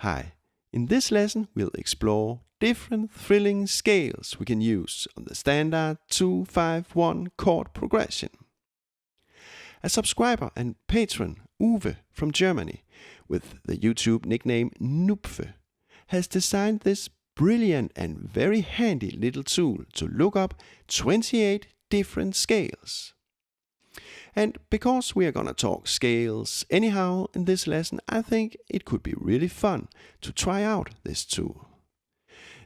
Hi, in this lesson we'll explore different thrilling scales we can use on the standard 2-5-1 chord progression. A subscriber and patron, Uwe from Germany, with the YouTube nickname Nupfe, has designed this brilliant and very handy little tool to look up 28 different scales. And because we are gonna talk scales anyhow in this lesson, I think it could be really fun to try out this tool.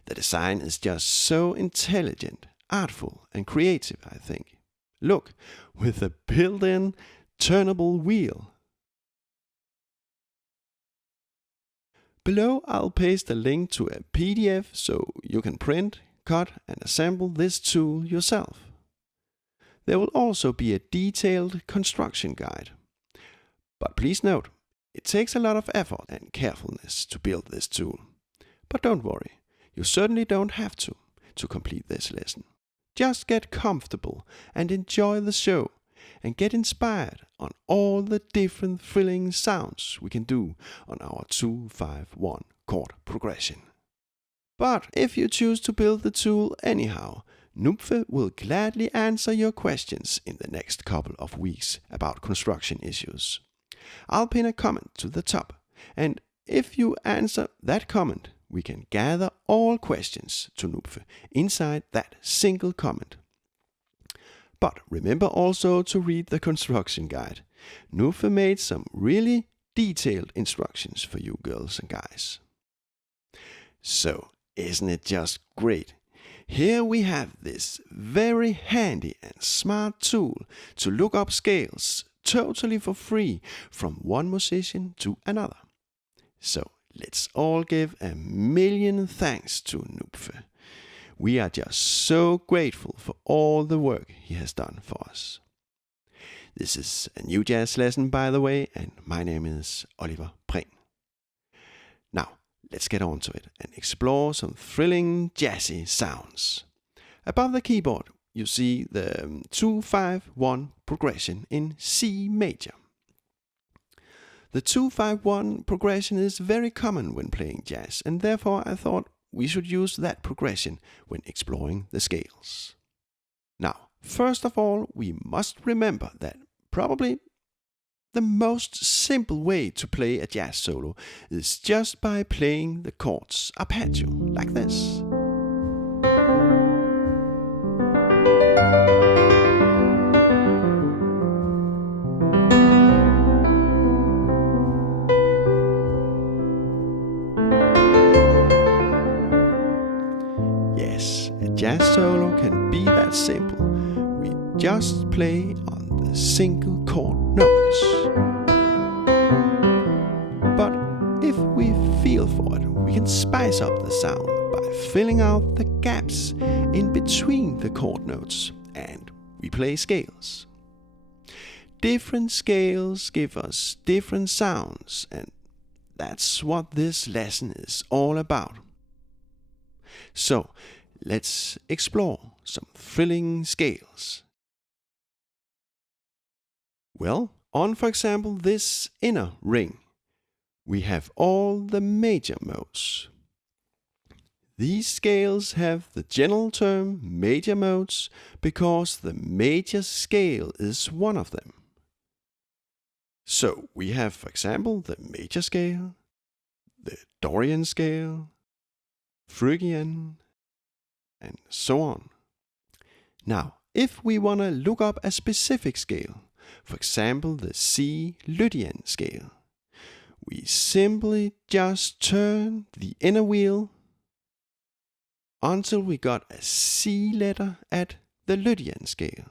The design is just so intelligent, artful and creative, I think. Look, with a built-in turnable wheel. Below I'll paste a link to a PDF so you can print, cut and assemble this tool yourself. There will also be a detailed construction guide. But please note, it takes a lot of effort and carefulness to build this tool. But don't worry, you certainly don't have to complete this lesson. Just get comfortable and enjoy the show and get inspired on all the different thrilling sounds we can do on our 2-5-1 chord progression. But if you choose to build the tool anyhow, Nupfe will gladly answer your questions in the next couple of weeks about construction issues. I'll pin a comment to the top, and if you answer that comment, we can gather all questions to Nupfe inside that single comment. But remember also to read the construction guide. Nupfe made some really detailed instructions for you girls and guys. So, isn't it just great? Here we have this very handy and smart tool to look up scales totally for free from one musician to another. So let's all give a million thanks to Nupfe. We are just so grateful for all the work he has done for us. This is a new jazz lesson, by the way, and my name is Oliver Prehn. Now, let's get on to it and explore some thrilling jazzy sounds. Above the keyboard, you see the 2-5-1 progression in C major. The 2-5-1 progression is very common when playing jazz, and therefore I thought we should use that progression when exploring the scales. Now, first of all, we must remember that probably the most simple way to play a jazz solo is just by playing the chords arpeggio, like this. Yes, a jazz solo can be that simple. We just play on the single chord notes. But if we feel for it, we can spice up the sound by filling out the gaps in between the chord notes, and we play scales. Different scales give us different sounds, and that's what this lesson is all about. So, let's explore some thrilling scales. Well, on for example this inner ring, we have all the major modes. These scales have the general term major modes because the major scale is one of them. So we have, for example, the major scale, the Dorian scale, Phrygian, and so on. Now, if we want to look up a specific scale, for example the C Lydian scale, we simply just turn the inner wheel until we got a C letter at the Lydian scale.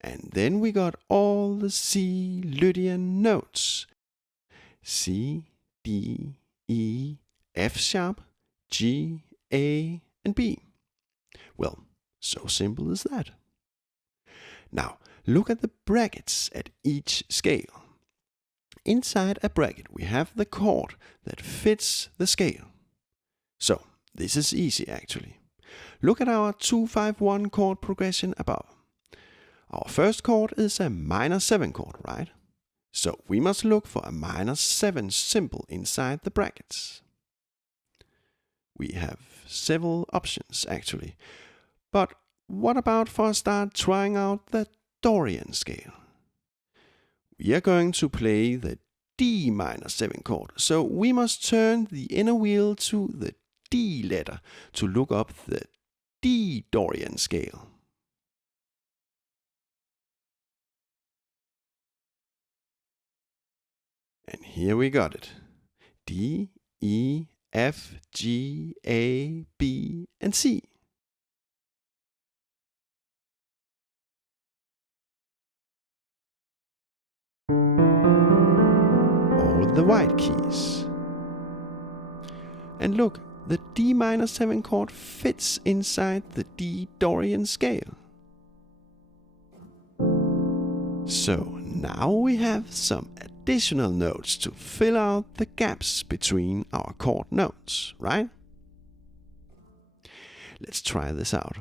And then we got all the C Lydian notes: C, D, E, F sharp, G, A, and B. Well, so simple as that. Now, look at the brackets at each scale. Inside a bracket we have the chord that fits the scale. So, this is easy actually. Look at our 2-5-1 chord progression above. Our first chord is a minor 7 chord, right? So we must look for a -7 symbol inside the brackets. We have several options actually, but what about for start trying out the Dorian scale? We are going to play the D-7 chord, so we must turn the inner wheel to the D letter to look up the D Dorian scale. And here we got it. D, E, F, G, A, B, and C. All the white keys. And look, the D-7 chord fits inside the D Dorian scale. So now we have some additional notes to fill out the gaps between our chord notes, right? Let's try this out.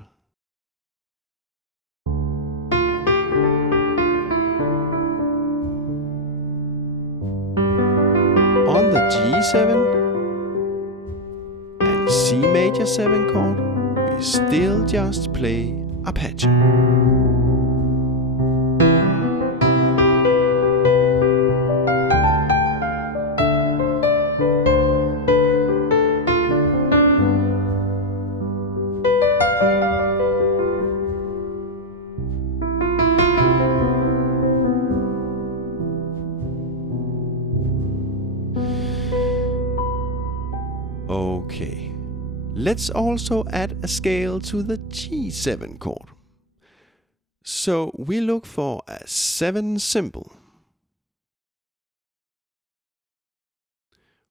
On the G7 and C major 7 chord, we still just play arpeggio. Okay, let's also add a scale to the G7 chord. So we look for a 7 symbol.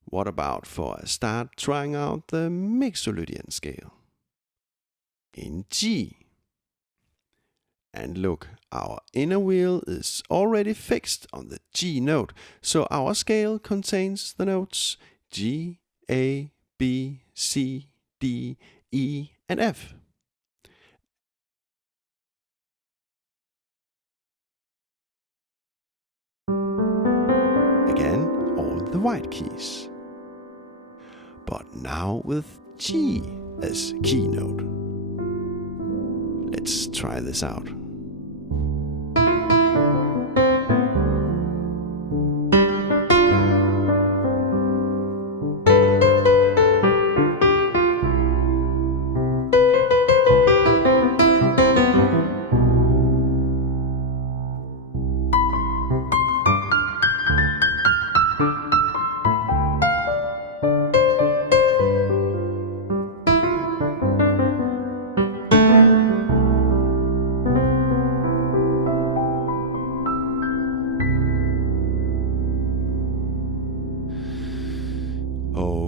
What about for a start trying out the Mixolydian scale? In G. And look, our inner wheel is already fixed on the G note, so our scale contains the notes G, A, B, C, D, E, and F. Again, all the white keys. But now with G as key note. Let's try this out.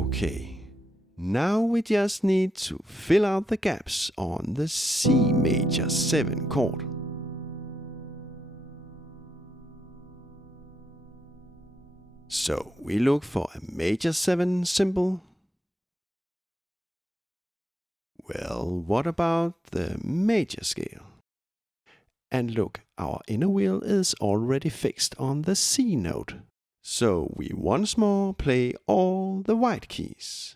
Okay, now we just need to fill out the gaps on the C major 7 chord. So we look for a major 7 symbol. Well, what about the major scale? And look, our inner wheel is already fixed on the C note. So we once more play all the white keys.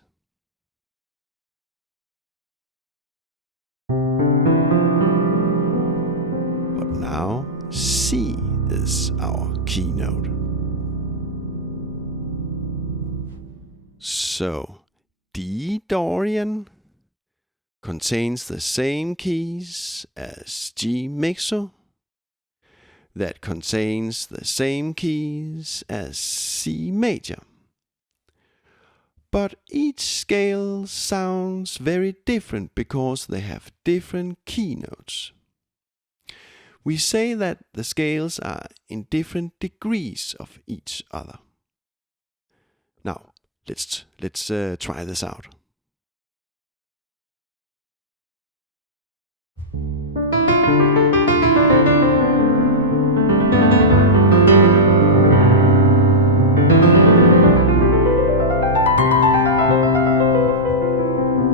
But now C is our key note. So D Dorian contains the same keys as G mixo, that contains the same keys as C major. But each scale sounds very different because they have different key notes. We say that the scales are in different degrees of each other. Now, let's try this out.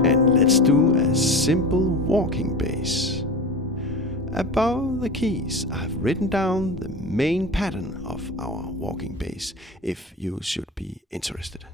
And let's do a simple walking bass. Above the keys, I've written down the main pattern of our walking bass, if you should be interested.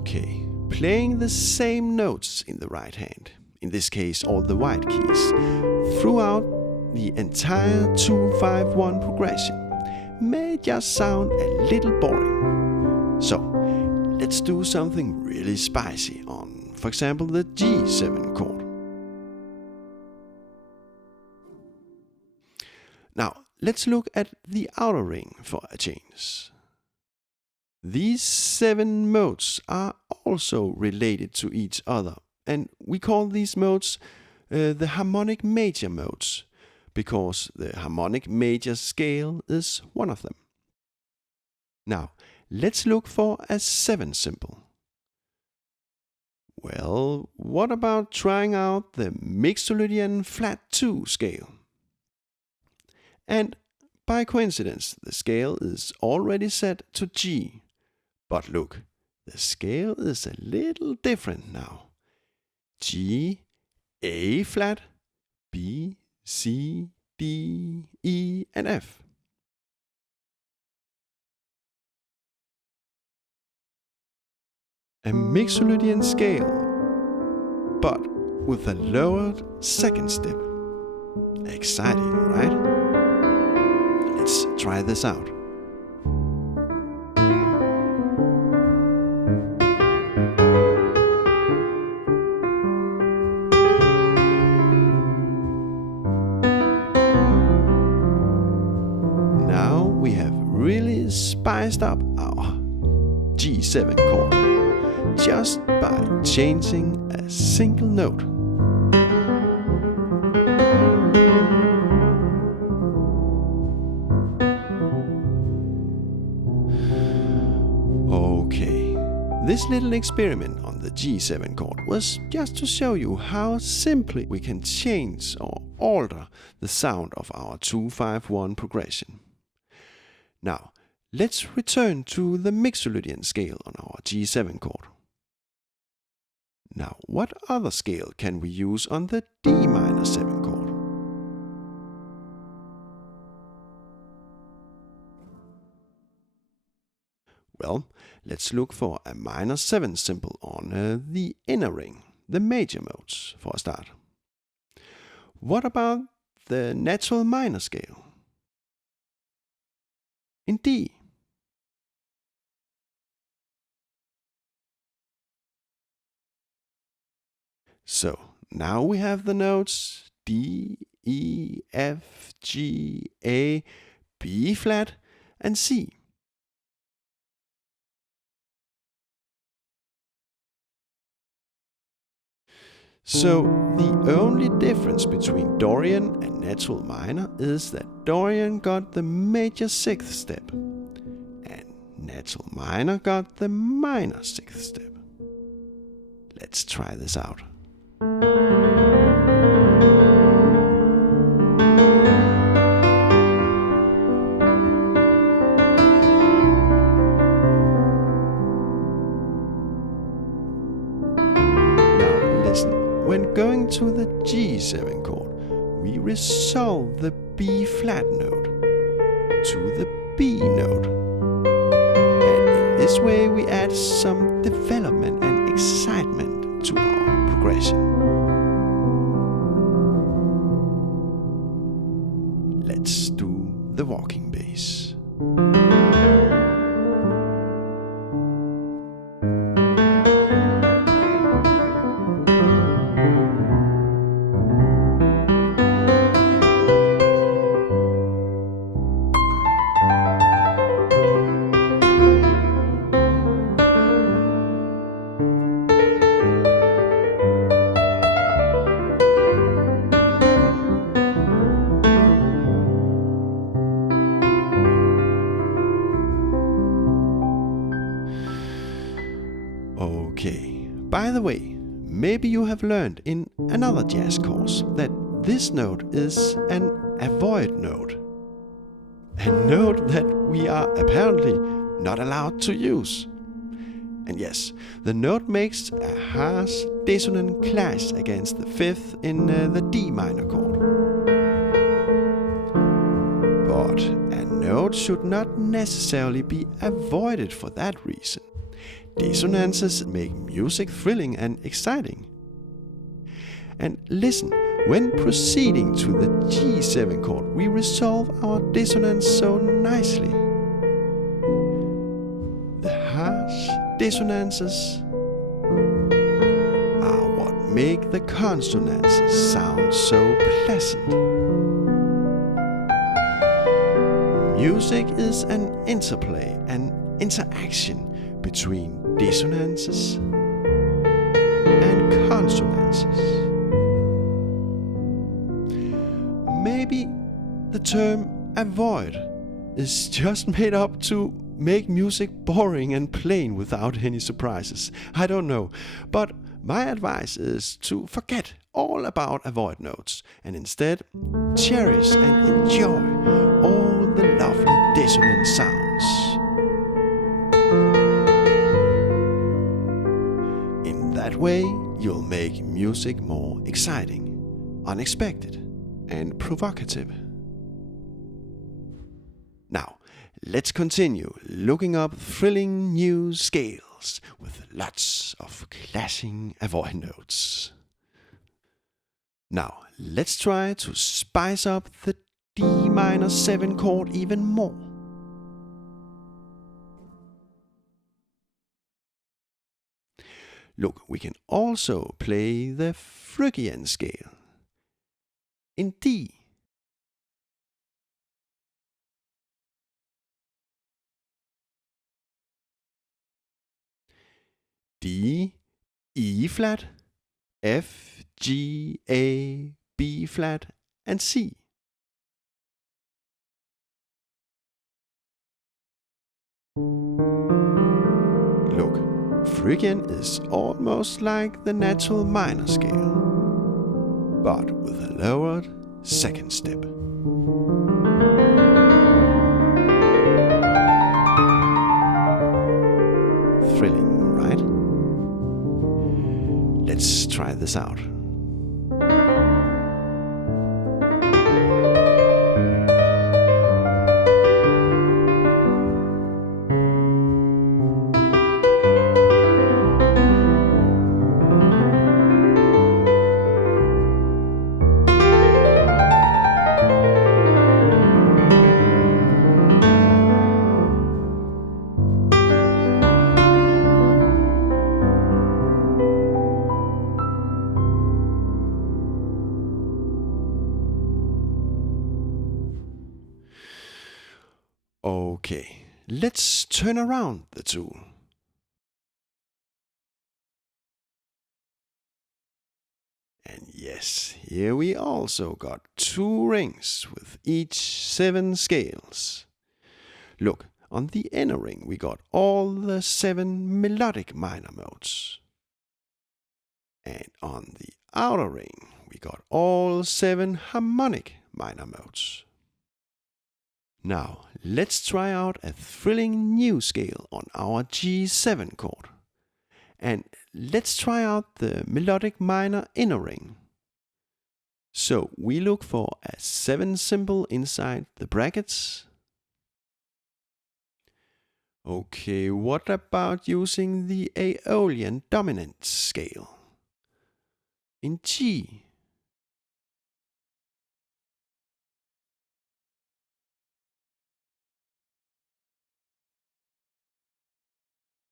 Okay, playing the same notes in the right hand, in this case all the white keys, throughout the entire 2-5-1 progression may just sound a little boring. So, let's do something really spicy on, for example, the G7 chord. Now, let's look at the outer ring for a change. These 7 modes are also related to each other, and we call these modes the harmonic major modes, because the harmonic major scale is one of them. Now, let's look for a 7 symbol. Well, what about trying out the Mixolydian flat 2 scale? And by coincidence, the scale is already set to G. But look, the scale is a little different now. G, A flat, B, C, D, E, and F. A Mixolydian scale, but with a lowered second step. Exciting, right? Let's try this out. We have really spiced up our G7 chord just by changing a single note. Okay, this little experiment on the G7 chord was just to show you how simply we can change or alter the sound of our 2-5-1 progression. Now, let's return to the Mixolydian scale on our G7 chord. Now, what other scale can we use on the D minor 7 chord? Well, let's look for a minor 7 symbol on the inner ring, the major modes, for a start. What about the natural minor scale? In D. So, now we have the notes D, E, F, G, A, B flat, and C. So, the only difference between Dorian and natural minor is that Dorian got the major 6th step, and natural minor got the minor 6th step. Let's try this out. When going to the G7 chord, we resolve the B flat note to the B note. And in this way we add some development and excitement to our progression. Let's do the walking bass. Okay, by the way, maybe you have learned in another jazz course that this note is an avoid note. A note that we are apparently not allowed to use. And yes, the note makes a harsh dissonant clash against the fifth in the D minor chord. But a note should not necessarily be avoided for that reason. Dissonances make music thrilling and exciting. And listen, when proceeding to the G7 chord, we resolve our dissonance so nicely. The harsh dissonances are what make the consonants sound so pleasant. Music is an interplay, an interaction between dissonances and consonances. Maybe the term avoid is just made up to make music boring and plain without any surprises. I don't know, but my advice is to forget all about avoid notes and instead cherish and enjoy all the lovely dissonant sounds. In that way, you'll make music more exciting, unexpected, and provocative. Now, let's continue looking up thrilling new scales with lots of clashing avoid notes. Now, let's try to spice up the D minor 7 chord even more. Look, we can also play the Phrygian scale. In D, D, E flat, F, G, A, B flat, and C. Look, Phrygian is almost like the natural minor scale, but with a lowered second step. Thrilling, right? Let's try this out. Okay, let's turn around the tool. And yes, here we also got 2 rings with each 7 scales. Look, on the inner ring we got all the 7 melodic minor modes. And on the outer ring we got all 7 harmonic minor modes. Now, let's try out a thrilling new scale on our G7 chord. And let's try out the melodic minor inner ring. So we look for a 7 symbol inside the brackets. Okay, what about using the Aeolian dominant scale? In G.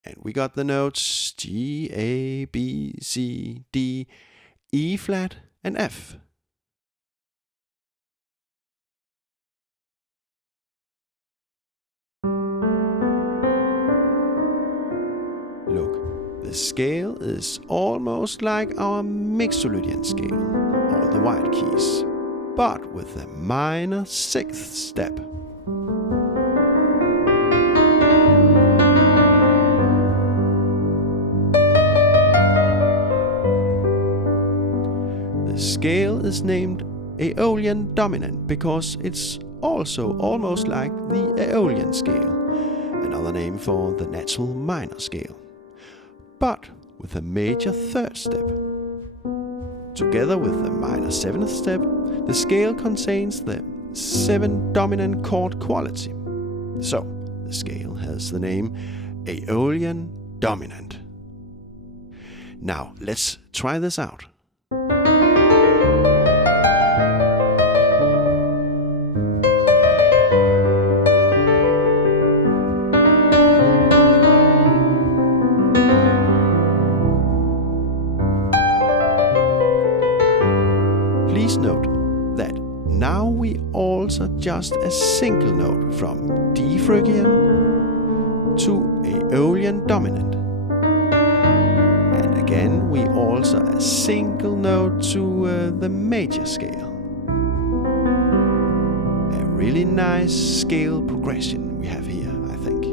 And we got the notes G, A, B, C, D, E flat, and F. Look, the scale is almost like our Mixolydian scale, or the white keys, but with a minor 6th step. scale is named Aeolian dominant because it's also almost like the Aeolian scale, another name for the natural minor scale, but with a major third step. Together with the minor seventh step, the scale contains the 7 dominant chord quality. So, the scale has the name Aeolian dominant. Now, let's try this out. Please note that now we alter just a single note from D Phrygian to Aeolian dominant. And again we alter a single note to the major scale. A really nice scale progression we have here, I think.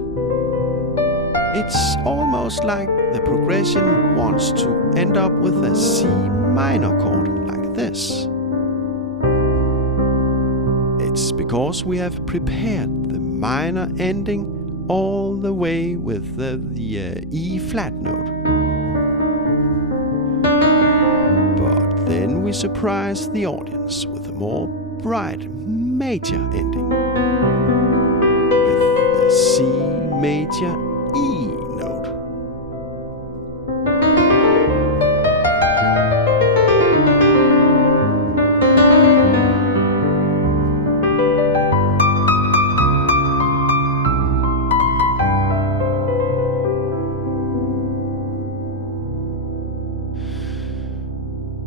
It's almost like the progression wants to end up with a C minor chord like this. It's because we have prepared the minor ending all the way with the E flat note. But then we surprise the audience with a more bright major ending with the C major E note.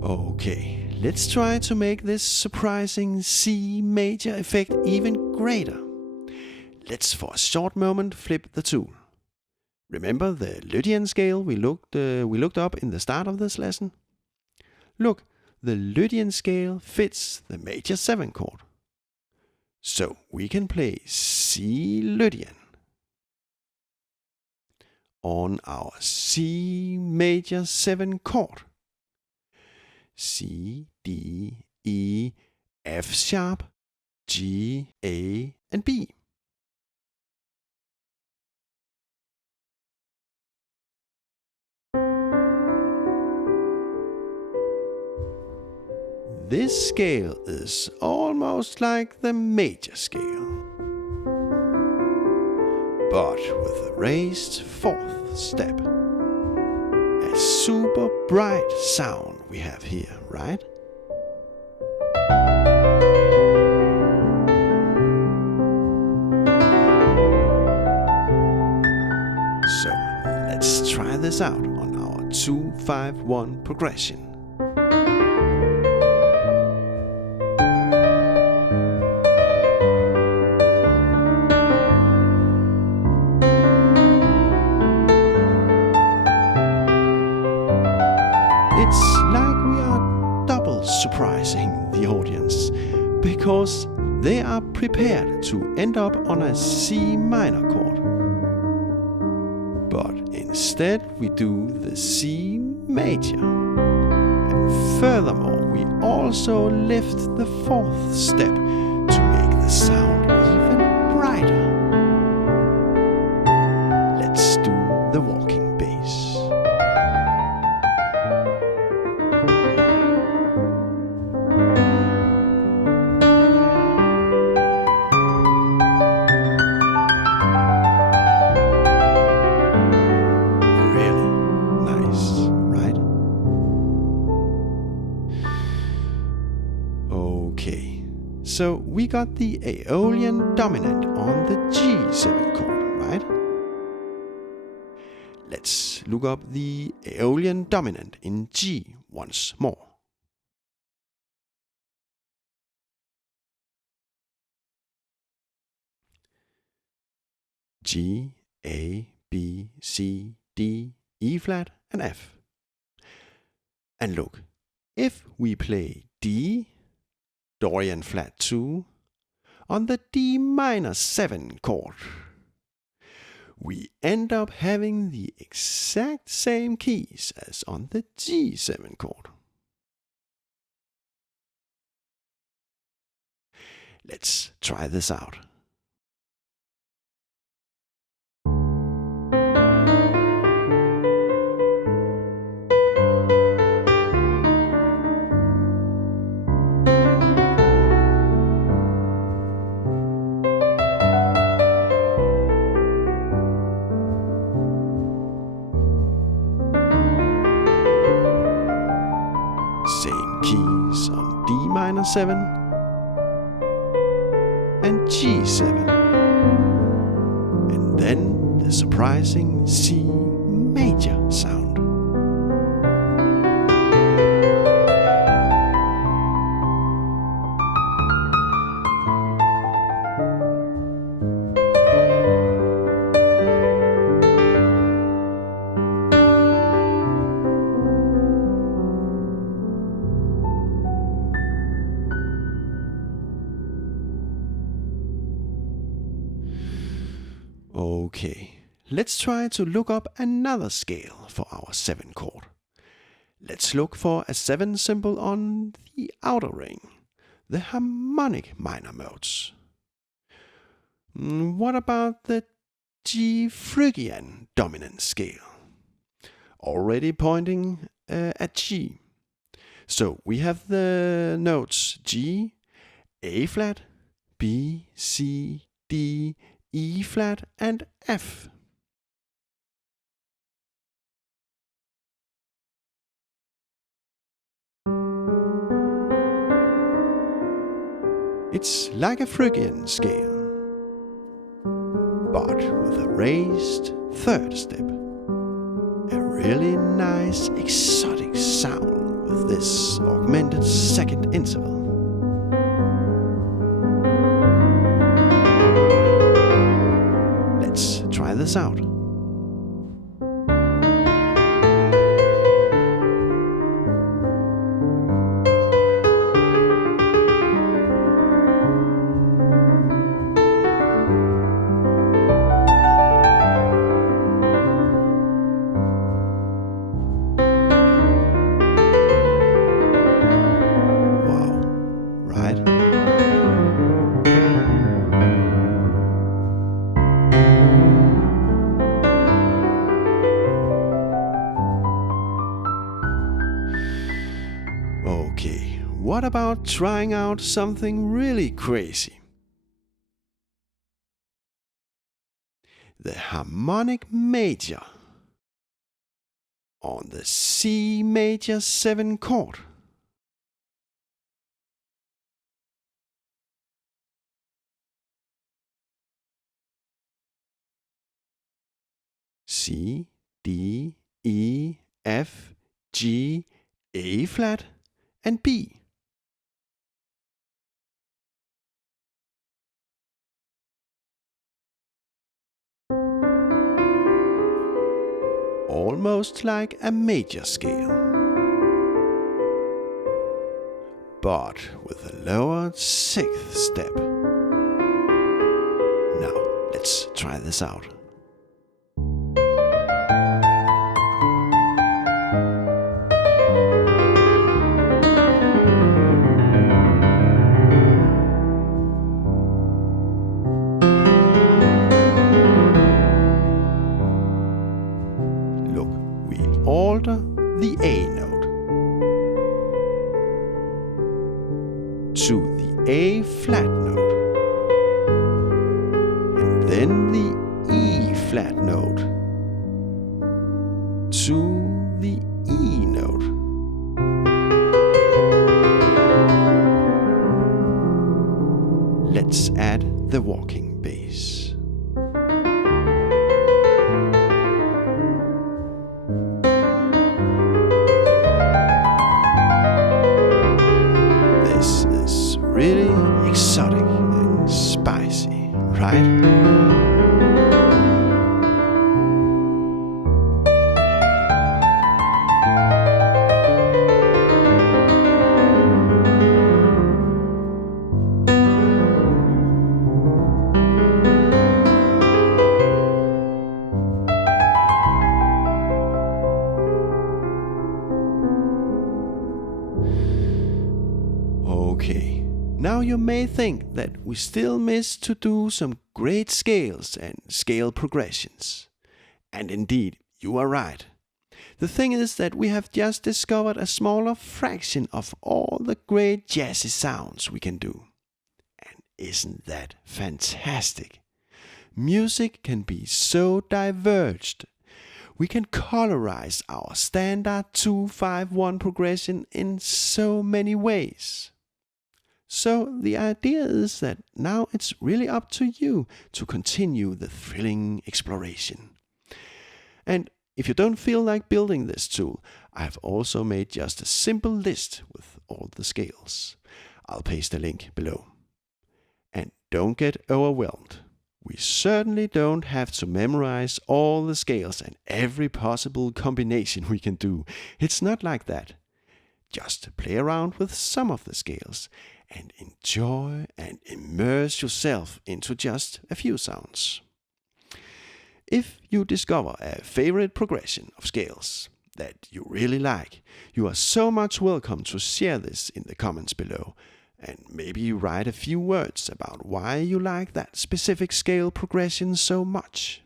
Okay, let's try to make this surprising C major effect even greater. Let's for a short moment flip the tool. Remember the Lydian scale we looked up in the start of this lesson? Look, the Lydian scale fits the major 7 chord. So we can play C Lydian on our C major 7 chord. C, D, E, F sharp, G, A, and B. This scale is almost like the major scale, but with a raised 4th step. A super bright sound we have here, right? So let's try this out on our 2-5-1 progression. It's like we are double surprising the audience, because they are prepared to end up on a C minor chord. But instead we do the C major. And furthermore, we also lift the 4th step to make the sound even brighter. Let's do the walking bass. Okay, so we got the Aeolian dominant on the G7 chord, right? Let's look up the Aeolian dominant in G once more. G, A, B, C, D, E flat, and F. And look, if we play D, Dorian flat 2, on the D minor 7 chord, we end up having the exact same keys as on the G7 chord. Let's try this out. Same keys on D minor 7 and G7, and then the surprising C major sound. Okay, let's try to look up another scale for our 7 chord. Let's look for a 7 symbol on the outer ring, the harmonic minor modes. What about the G Phrygian dominant scale? Already pointing at G. So we have the notes G, A flat, B, C, D, E flat and F. It's like a Phrygian scale, but with a raised 3rd step. A really nice exotic sound with this augmented 2nd interval. Let's try this out. Wow, right? Okay, what about trying out something really crazy? The harmonic major on the C major 7 chord. C, D, E, F, G, A flat and B. Almost like a major scale, but with a lowered 6th step. Now let's try this out. Look, we alter the A note to the A flat note, and then the E flat note to the E note. Let's add the walking bass. This is really exotic and spicy, right? Okay, now you may think that we still miss to do some great scales and scale progressions. And indeed, you are right. The thing is that we have just discovered a smaller fraction of all the great jazzy sounds we can do. And isn't that fantastic? Music can be so diverged. We can colorize our standard 2-5-1 progression in so many ways. So the idea is that now it's really up to you to continue the thrilling exploration. And if you don't feel like building this tool, I've also made just a simple list with all the scales. I'll paste a link below. And don't get overwhelmed. We certainly don't have to memorize all the scales and every possible combination we can do. It's not like that. Just play around with some of the scales and enjoy and immerse yourself into just a few sounds. If you discover a favorite progression of scales that you really like, you are so much welcome to share this in the comments below, and maybe write a few words about why you like that specific scale progression so much.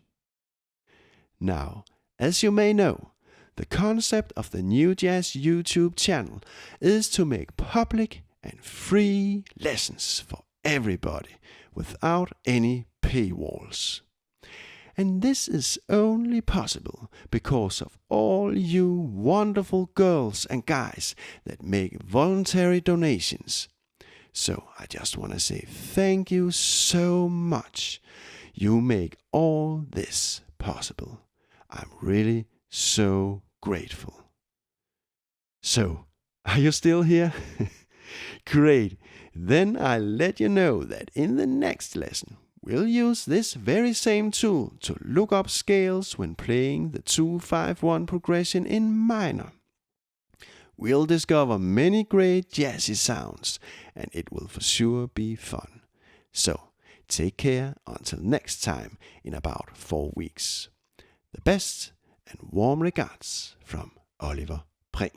Now, as you may know, the concept of the New Jazz YouTube channel is to make public and free lessons for everybody without any paywalls. And this is only possible because of all you wonderful girls and guys that make voluntary donations. So I just want to say thank you so much. You make all this possible. I'm really so grateful. So, are you still here? Great. Then I'll let you know that in the next lesson, we'll use this very same tool to look up scales when playing the 2-5-1 progression in minor. We'll discover many great jazzy sounds, and it will for sure be fun. So, take care until next time in about 4 weeks. The best and warm regards from Oliver Prehn.